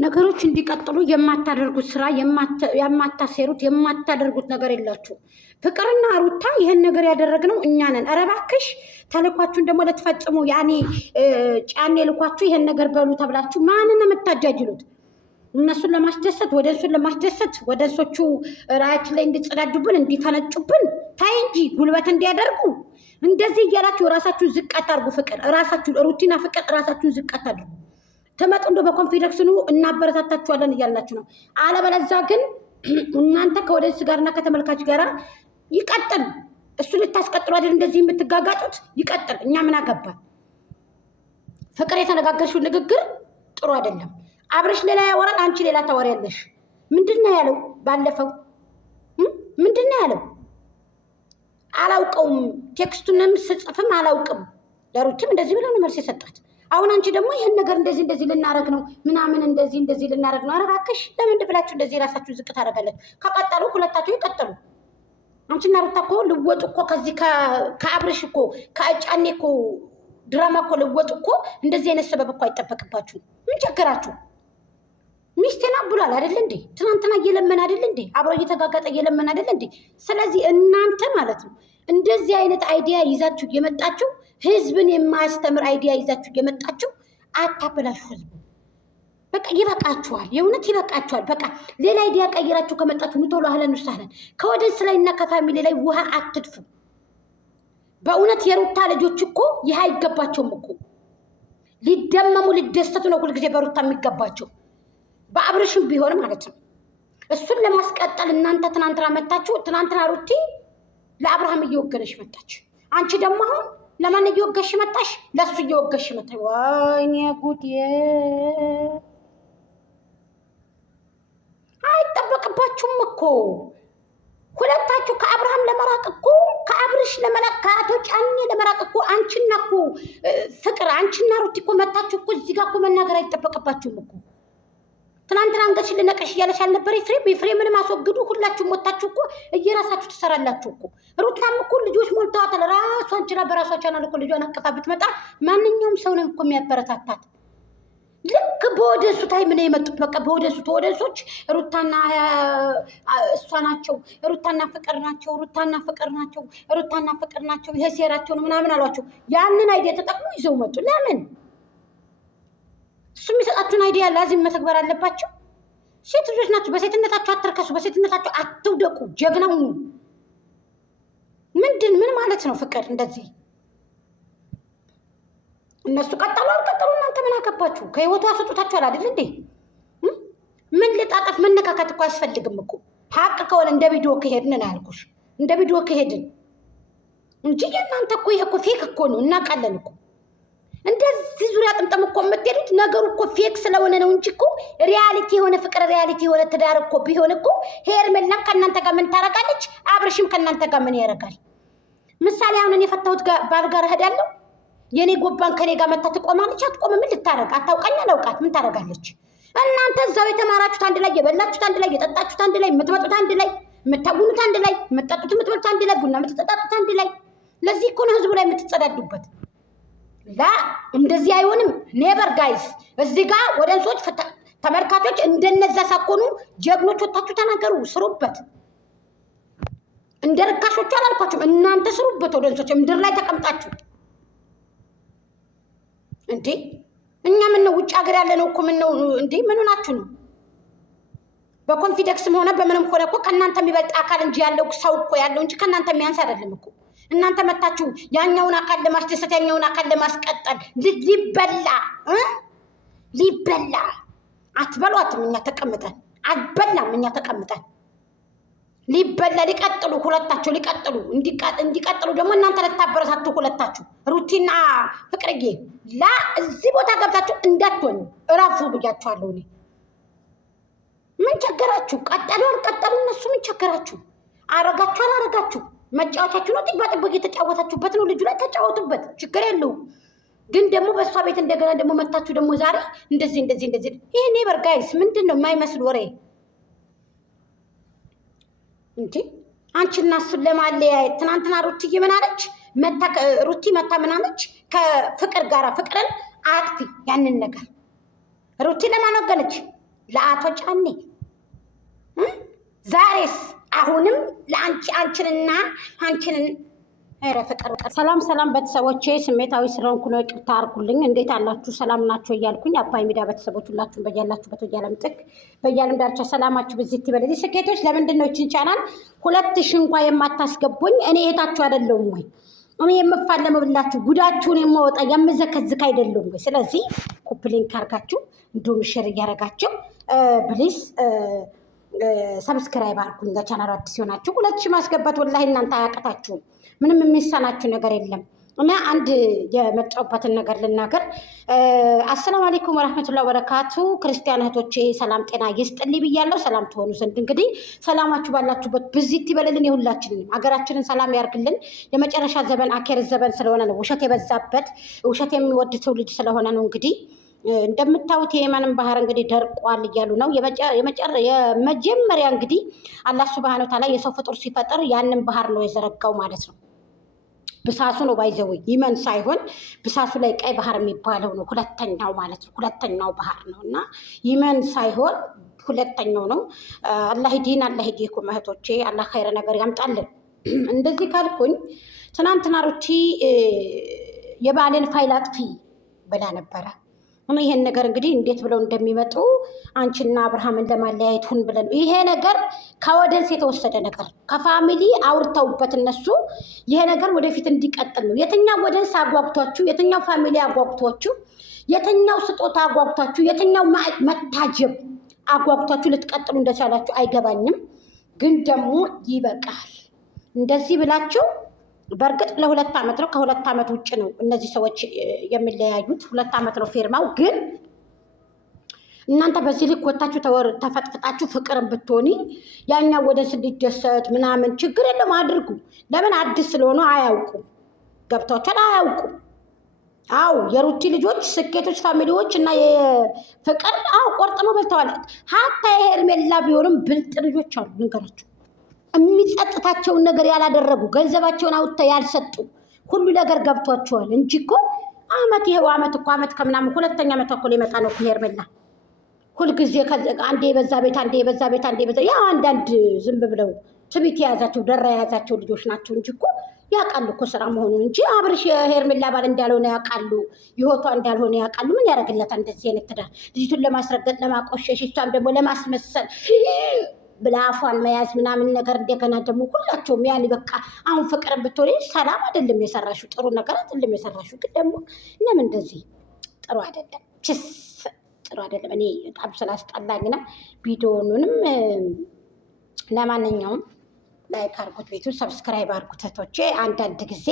ነገሮች እንዲቀጥሉ የማታደርጉት ስራ የማታሴሩት የማታደርጉት ነገር የላችሁ። ፍቅርና ሩታ ይሄን ነገር ያደረግነው እኛ ነን። ኧረ እባክሽ ተልኳችሁን ደግሞ ለተፈጽሙ ያኔ ጫኔ ልኳችሁ ይሄን ነገር በሉ ተብላችሁ ማንን የምታጃጅሉት? እነሱን ለማስደሰት ወደ እሱን ለማስደሰት ወደ እሶቹ ራያችን ላይ እንዲጸዳዱብን እንዲፈነጩብን ታይ እንጂ ጉልበት እንዲያደርጉ እንደዚህ እያላችሁ ራሳችሁን ዝቅ አታርጉ። ፍቅር ራሳችሁ ሩቲና ፍቅር ራሳችሁን ዝቅ አታድርጉ። ተመጡ እንደ በኮንፊደንስ ነው እናበረታታችኋለን እያላችሁ ነው። አለበለዚያ ግን እናንተ ከወደስ ጋርና ከተመልካች ጋር ይቀጥል። እሱ ልታስቀጥሉ አይደል እንደዚህ የምትጋጋጡት? ይቀጥል። እኛ ምን አገባን? ፍቅር የተነጋገርሽው ንግግር ጥሩ አይደለም። አብረሽ ሌላ ያወራል፣ አንቺ ሌላ ታወሪያለሽ። ምንድነው ያለው? ባለፈው ምንድነው ያለው? አላውቀውም። ቴክስቱንም ስጽፍም አላውቅም። ለሩትም እንደዚህ ብለው ነው መልስ የሰጣት። አሁን አንቺ ደግሞ ይሄን ነገር እንደዚህ ልናረግ ነው ምናምን እንደዚህ ልናረግ ነው። ኧረ እባክሽ ለምን ብላችሁ እንደዚህ ራሳችሁ ዝቅ ታደርጋለች? ከቀጠሉ ሁለታችሁ ይቀጥሉ። አንቺና ሩታ እኮ ልወጡ እኮ ከዚህ ከአብርሽ እኮ ከጫኔ እኮ ድራማ እኮ ልወጡ እኮ እንደዚህ አይነት ሰበብ እኮ አይጠበቅባችሁ። ምን ቸገራችሁ? ሚስቴና ብሏል አይደል እንዴ? ትናንትና እየለመን አይደል እንዴ? አብሮ እየተጋጋጠ እየለመን አይደል እንዴ? ስለዚህ እናንተ ማለት ነው እንደዚህ አይነት አይዲያ ይዛችሁ የመጣችሁ ህዝብን የማያስተምር አይዲያ ይዛችሁ የመጣችሁ አታበላሹ። ህዝቡ በቃ ይበቃችኋል፣ የእውነት ይበቃችኋል። በቃ ሌላ አይዲያ ቀይራችሁ ከመጣችሁ ምቶሎ አህለን ውሳለን ከወደስ ላይ እና ከፋሚሊ ላይ ውሃ አትድፉ። በእውነት የሩታ ልጆች እኮ ይህ አይገባቸውም እኮ ሊደመሙ ሊደሰቱ ነው ሁልጊዜ በሩታ የሚገባቸው። በአብርሽም ቢሆን ማለት ነው እሱን ለማስቀጠል እናንተ ትናንትና መጣችሁ። ትናንትና ሩቲ ለአብርሃም እየወገነሽ መጣች። አንቺ ደግሞ አሁን ለማን እየወገሽ መጣሽ? ለሱ እየወገሽ መጣሽ። ወይኔ ጉድ! አይጠበቅባችሁም እኮ ሁለታችሁ ከአብርሃም ለመራቅ እኮ ከአብርሽ ለመራቅ ከአቶ ጫኔ ለመራቅ እኮ አንቺና እኮ ፍቅር አንቺና ሩቲ እኮ መጣችሁ እኮ እዚህ ጋር እኮ መናገር አይጠበቅባችሁም እኮ። ትናንትና አንገትሽን ልነቀሽ እያለሽ አልነበረ? ኤፍሬምንም አስወግዱ። ሁላችሁም ወጣችሁ እኮ እየራሳችሁ ትሰራላችሁ እኮ። ሩታም እኮ ልጆች ሞልተዋታል። ራሷን ችላ በራሷ ቻናል እኮ ልጇን አቀፋ ብትመጣ ማንኛውም ሰው ነው እኮ የሚያበረታታት። ልክ በወደሱ ታይም ነው የመጡት። በቃ በወደሱ ተወደሶች ሩታና እሷ ናቸው፣ ሩታና ፍቅር ናቸው፣ ሩታና ፍቅር ናቸው፣ ሩታና ፍቅር ናቸው፣ ይሄ ሴራቸው ነው ምናምን አሏቸው። ያንን አይዲያ ተጠቅሞ ይዘው መጡ። ለምን? እሱ የሚሰጣችሁን አይዲያ ላዚም መተግበር አለባቸው። ሴት ልጆች ናቸው። በሴትነታቸው አትርከሱ፣ በሴትነታቸው አትውደቁ፣ ጀግና ሁኑ። ምን ማለት ነው ፍቅር? እንደዚህ እነሱ ቀጠሉ አልቀጠሉ እናንተ ምን አገባችሁ? ከህይወቱ አስወጡታችኋል አይደል እንዴ? ምን ልጣጠፍ መነካካት እኮ አያስፈልግም እኮ። ሀቅ ከሆነ እንደ ቪዲዮ ከሄድን ነው ያልኩሽ፣ እንደ ቪዲዮ ከሄድን እንጂ የእናንተ እኮ ይሄ እኮ ፌክ እኮ ነው፣ እናውቃለን እኮ። እንደዚህ ዙሪያ ጥምጥም እኮ የምትሄዱት ነገሩ እኮ ፌክ ስለሆነ ነው እንጂ እኮ ሪያሊቲ የሆነ ፍቅር ሪያሊቲ የሆነ ትዳር እኮ ቢሆን እኮ ሄርሜላም ከእናንተ ጋር ምን ታረጋለች? አብርሽም ከእናንተ ጋር ምን ያደርጋል? ምሳሌ አሁን የፈታሁት ባል ጋር እሄዳለሁ። የኔ ጎባን ከኔ ጋር መታ ትቆማለች? አትቆም። ምን ልታረግ? አታውቃኝ አላውቃት ምን ታረጋለች? እናንተ እዛው የተማራችሁት አንድ ላይ፣ የበላችሁት አንድ ላይ፣ የጠጣችሁት አንድ ላይ፣ የምትመጡት አንድ ላይ፣ የምታጉኑት አንድ ላይ፣ የምትጠጡት የምትበሉት አንድ ላይ፣ ቡና የምትጠጣጡት አንድ ላይ። ለዚህ እኮ ነው ህዝቡ ላይ የምትጸዳዱበት። ላ እንደዚህ አይሆንም። ኔቨር ጋይስ። እዚህ ጋር ወደንሶች ተመልካቾች እንደነዛ ሳኮኑ ጀግኖች ወጣችሁ ተናገሩ፣ ስሩበት። እንደ ርካሾቹ አላልኳችሁም። እናንተ ስሩበት ወደንሶች፣ ምድር ላይ ተቀምጣችሁ እንዴ። እኛ ምን ነው ውጭ ሀገር ያለ ነው እኮ ምን ነው እንዴ? ምን ሆናችሁ ነው? በኮንፊደንስም ሆነ በምንም ሆነ እኮ ከእናንተ የሚበልጥ አካል እንጂ ያለው ሰው እኮ ያለው እንጂ ከእናንተ የሚያንስ አይደለም እኮ። እናንተ መታችሁ ያኛውን አካል ለማስደሰት ያኛውን አካል ለማስቀጠል ሊበላ አትበሏትም። እኛ ተቀምጠን አትበላም። እኛ ተቀምጠን ሊበላ ሊቀጥሉ ሁለታችሁ ሊቀጥሉ እንዲቀጥሉ ደግሞ እናንተ ልታበረታቱ ሁለታችሁ ሩቲና ፍቅርዬ እዚህ ቦታ ገብታችሁ እንዳትሆኑ እራፉ ብያችኋለሁ። እኔ ምን ቸገራችሁ? ቀጠሉ አልቀጠሉ እነሱ ምን ቸገራችሁ? አረጋችሁ አላረጋችሁ መጫወቻችሁ ነው። ጥባ ጥብ እየተጫወታችሁበት ነው። ልጁ ላይ ተጫወቱበት፣ ችግር የለውም። ግን ደግሞ በእሷ ቤት እንደገና ደግሞ መታችሁ ደግሞ ዛሬ እንደዚህ ይሄ ኔቨር ጋይስ ምንድን ነው የማይመስል ወሬ እንጂ አንቺና እሱን ለማለያየት ትናንትና ሩቲዬ ምን አለች? ሩቲ መታ ምን አለች? ከፍቅር ጋር ፍቅርን አጥፊ ያንን ነገር ሩቲ ለማን ወገነች? ለአቶ ጫኔ ዛሬስ አሁንም ለአንቺ አንቺን ኧረ ፍቅር ሰላም ቤተሰቦቼ፣ ስሜታዊ ስለሆንኩ ነው፣ ይቅርታ አድርጉልኝ። እንዴት አላችሁ? ሰላም ናችሁ እያልኩኝ አባይ ሚዲያ ቤተሰቦች ሁላችሁም በያላችሁበት በየዓለም ጥግ በየዓለም ዳርቻ ሰላማችሁ ብዝት ይበል። ስኬቶች ለምንድን ነው ይህችን ቻናል 2000 እንኳን የማታስገቡኝ? እኔ እህታችሁ አይደለሁም ወይ? እኔ የምፋለምብላችሁ ጉዳችሁን የማወጣ የምዘከዝክ አይደለሁም ወይ? ስለዚህ ኮፕሊንክ አድርጋችሁ እንዲሁም ሼር እያደረጋችሁ ፕሊዝ ሰብስክራይብ አድርጉኝ። ለቻናሉ አዲስ ሲሆናችሁ 2000 ማስገባት ወላሂ እናንተ አያቅታችሁም። ምንም የሚሳናችሁ ነገር የለም። እና አንድ የመጣሁበትን ነገር ልናገር። አሰላሙ አለይኩም ወራህመቱላሂ ወበረካቱ። ክርስቲያን እህቶቼ ሰላም ጤና ይስጥልኝ ብያለሁ። ሰላም ትሆኑ ዘንድ እንግዲህ ሰላማችሁ ባላችሁበት ብዚት ይበልልን። የሁላችንንም ሀገራችንን ሰላም ያርግልን። የመጨረሻ ዘመን አኬር ዘመን ስለሆነ ነው፣ ውሸት የበዛበት ውሸት የሚወድ ትውልድ ስለሆነ ነው። እንግዲህ እንደምታዩት የየመንን ባህር እንግዲህ ደርቋል እያሉ ነው። የመጀመሪያ እንግዲህ አላህ ሱብሃነሁ ወተዓላ የሰው ፍጡር ሲፈጥር ያንን ባህር ነው የዘረጋው ማለት ነው። ብሳሱ ነው ባይዘው ይመን ሳይሆን ብሳሱ ላይ ቀይ ባህር የሚባለው ነው ሁለተኛው ማለት ነው። ሁለተኛው ባህር ነው እና ይመን ሳይሆን ሁለተኛው ነው። አላህ ዲን አላህ ዲኩም እህቶቼ፣ አላህ ኸይረ ነገር ያምጣልን። እንደዚህ ካልኩኝ ትናንትና ሩቲ የባሌን ፋይል አጥፊ ብላ ነበረ። ይሄን ነገር እንግዲህ እንዴት ብለው እንደሚመጡ አንቺና አብርሃምን ለማለያየት ሁን ብለን ይሄ ነገር ከወደንስ የተወሰደ ነገር ከፋሚሊ አውርተውበት እነሱ ይሄ ነገር ወደፊት እንዲቀጥል ነው። የትኛው ወደንስ አጓጉቷችሁ፣ የትኛው ፋሚሊ አጓጉቷችሁ፣ የትኛው ስጦታ አጓጉቷችሁ፣ የትኛው መታጀብ አጓጉቷችሁ ልትቀጥሉ እንደቻላችሁ አይገባኝም። ግን ደግሞ ይበቃል እንደዚህ ብላችሁ በእርግጥ ለ2 ዓመት ነው። ከ2 ዓመት ውጭ ነው እነዚህ ሰዎች የሚለያዩት። 2 ዓመት ነው ፌርማው። ግን እናንተ በዚህ ልክ ወታችሁ ተፈጥፍጣችሁ ፍቅርን ብትሆኒ ያኛው ወደ እንዲደሰት ምናምን ችግር የለም አድርጉ። ለምን አዲስ ስለሆነ አያውቁም። ገብቷቸዋል፣ አያውቁም። አው የሩቲ ልጆች ስኬቶች ፋሚሊዎች እና የፍቅር ቆርጥመው በልተዋል። ሀታ የሄርሜላ ቢሆንም ብልጥ ልጆች አሉ ልንገራቸው። የሚጸጥታቸውን ነገር ያላደረጉ ገንዘባቸውን አውጥተው ያልሰጡ ሁሉ ነገር ገብቷቸዋል እንጂ እኮ አመት ይሄው አመት እኮ አመት ከምናምን 2ኛ ዓመት እኮ ሊመጣ ነው ሄርሜላ። ሁልጊዜ አንዴ የበዛ ቤት አንዴ የበዛ ቤት አንዴ የበዛ ያው አንዳንድ ዝም ብለው ትቢት የያዛቸው ደራ የያዛቸው ልጆች ናቸው እንጂ እኮ ያውቃሉ እኮ ስራ መሆኑን እንጂ አብርሽ የሄርሜላ ባል እንዳልሆነ ያውቃሉ፣ ይሆቷ እንዳልሆነ ያውቃሉ። ምን ያደርግለታል እንደዚህ አይነት ትዳር? ልጅቱን ለማስረገጥ ለማቆሸሽ፣ እሷም ደግሞ ለማስመሰል ብላ አፏን መያዝ ምናምን ነገር። እንደገና ደግሞ ሁላቸውም ያን በቃ አሁን ፍቅርን ብትሆን ሰላም አይደለም የሰራሹ፣ ጥሩ ነገር አይደለም የሰራሹ። ግን ደግሞ ለምን እንደዚህ ጥሩ አይደለም፣ ችስ ጥሩ አይደለም። እኔ በጣም ስላስጠላኝና ቪዲዮኑንም ለማንኛውም ላይክ አድርጉት፣ ቤቱ ሰብስክራይብ አድርጉት እህቶቼ። አንዳንድ ጊዜ